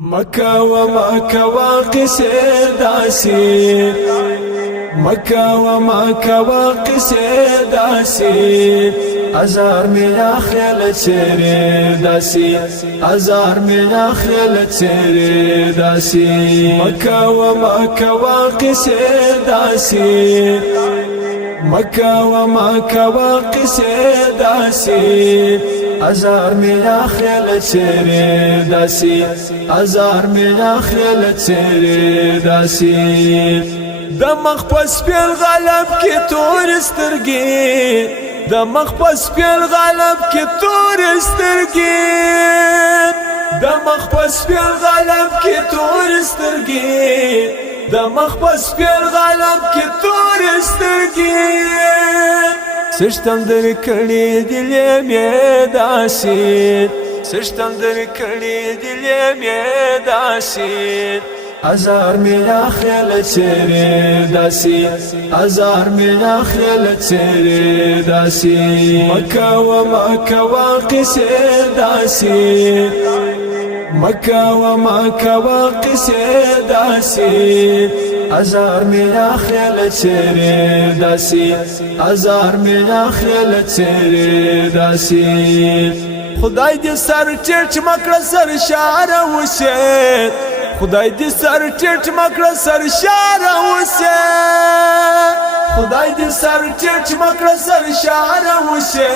مكة ومكة وقصير داسي مكة ومكة وقصير داسي أزار من أخيل تسير داسي أزار من أخيل تسير داسي مكة ومكة وقصير داسي مكة ومكة وقصير داسي أزار من أخيل تسير داسي أزار من أخيل تسير داسي دمخ پس پیل غلب کی تور استرگی دمخ پس پیل غلب کی تور استرگی دمخ پس پیل غلب کی تور استرگی دمخ پس پیل غلب کی تور استرگی سشتم در کړي دلې مې داسي سشتم در کړي دلې مې داسي أزار من أخيل تسير داسي أزار من أخيل تسير داسي مكة ومكة وقصير داسي مكة ومكة وقصير داسي أزار من أخيل تسير داسي أزار من أخيل تسير داسي خدای دې سر ټیټ مکړه سر شاره وشه خدای دې سر ټیټ مکړه سر شاره وشه خدای دې سر ټیټ مکړه سر شاره وشه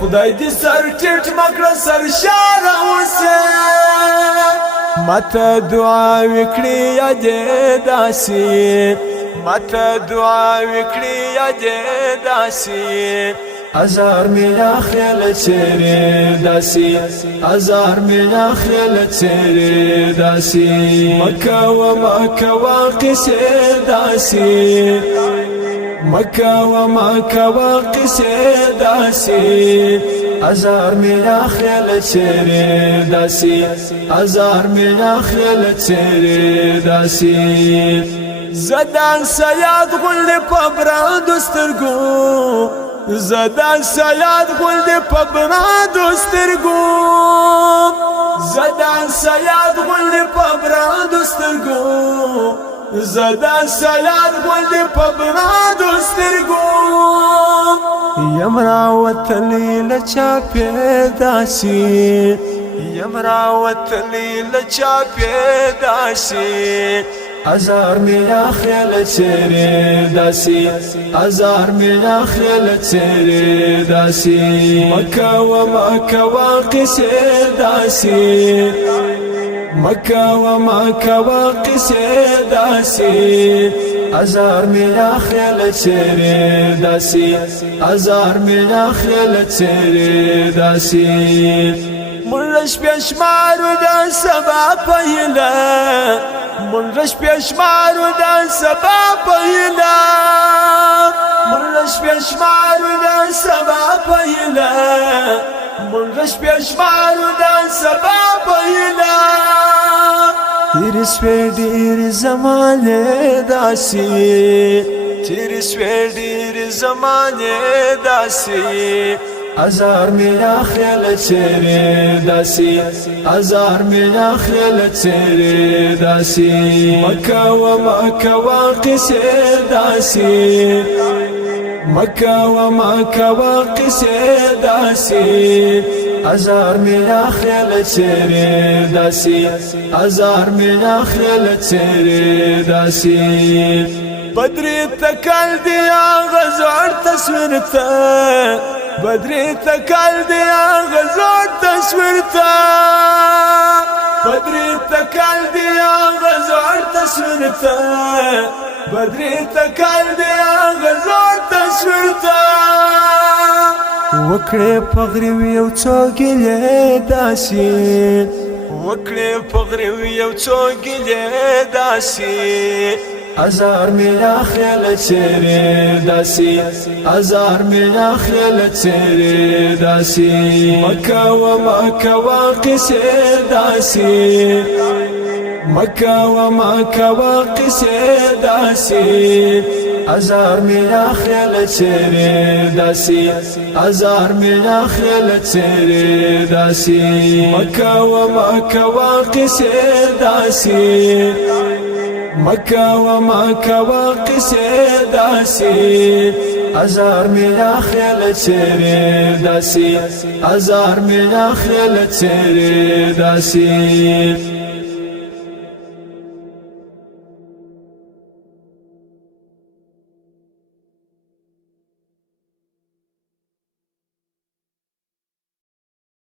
خدای دې سر ټیټ مکړه سر شاره وشه ماته دعا وکړي یا دې داسي ماته دعا وکړي یا دې داسي أزار من أخيل تسير داسي أزار من أخيل تسير داسي مكة ومكة وقصير داسي مكة ومكة وقصير داسي أزار من أخيل تسير داسي أزار من أخيل تسير داسي زدان سياد غل پبران دسترگو زدان سياد غل پبران دسترگو زدان سياد غل پبران دسترگو زدان سياد غل پبران دسترگو يمرا وتلي لچاپي داسي يمرا وتلي لچاپي داسي أزار من أخيل تسير داسي أزار من أخيل تسير داسي مكة ومكة وقصير داسي مكة ومكة وقصير داسي أزار من أخيل تسير داسي أزار من أخيل تسير داسي مرش بيشمار ودان سبا بيلا مرش بيشمار ودان سبا بيلا مرش بيشمار ودان سبا بيلا مرش بيشمار ودان سبا بيلا تیرس دیر زمانه داسي تیرس دیر زمانه داسي أزار من أخيل تسير داسي أزار من أخيل تسير داسي مكة ومكة وقصير داسي مكة ومكة وقصير داسي أزار من أخيل تسير داسي أزار من أخيل تسير داسي بدري تكال دي غزور تصويرته بدري تكال دي غزور تصويرته بدري تكال دي غزور تصويرته بدري تكال دي غزور تصويرته وکړې پغري یو څوک له داسي وکړې پغري یو څوک له داسي أزار من أخيل تسير داسي أزار من أخيل تسير داسي مكة ومكة وقصير داسي مكة ومكة وقصير داسي ازار مینا خیل چیری داسی ازار مینا خیل چیری داسی مکه و مکه و قصه داسی مکه و مکه و قصه داسی ازار مینا خیل چیری داسی ازار مینا خیل چیری داسی